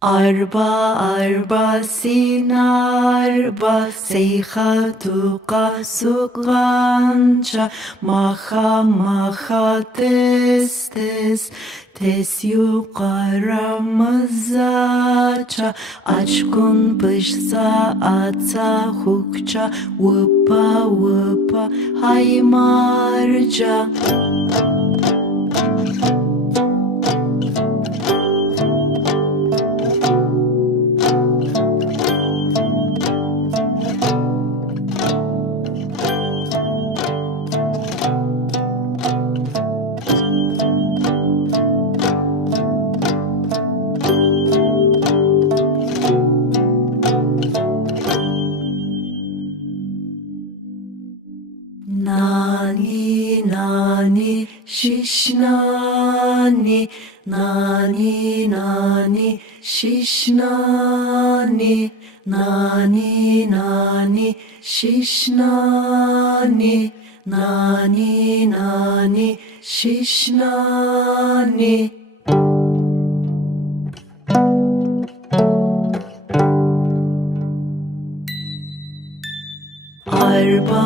Arba arba sinarba seihatuka sukancha maha maha tes tes yukarı mızaça açkun pışsa atsa hukça vıpa vıpa haymarca. Nani nani şişnani nani nani şişnani nani nani şişnani nani nani şişnani. Arba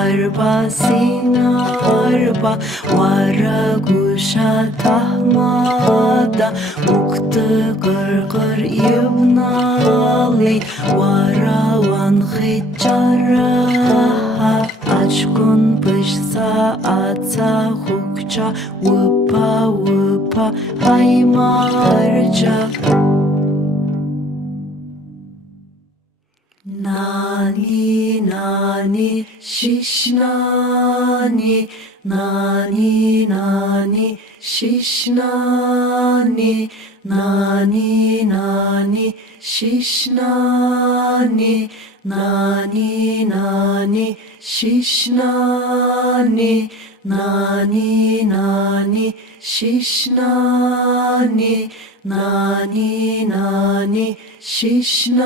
arba sinarba varaguşa tahmada uktu gırgır yubnali varavan hicaraha açkun pışsa atsa hukça vıpa vıpa haymarca. Nani nani şişnani nani nani şişnani nani nani şişnani nani nani şişnani nani nani şişnani nani nani şişnani.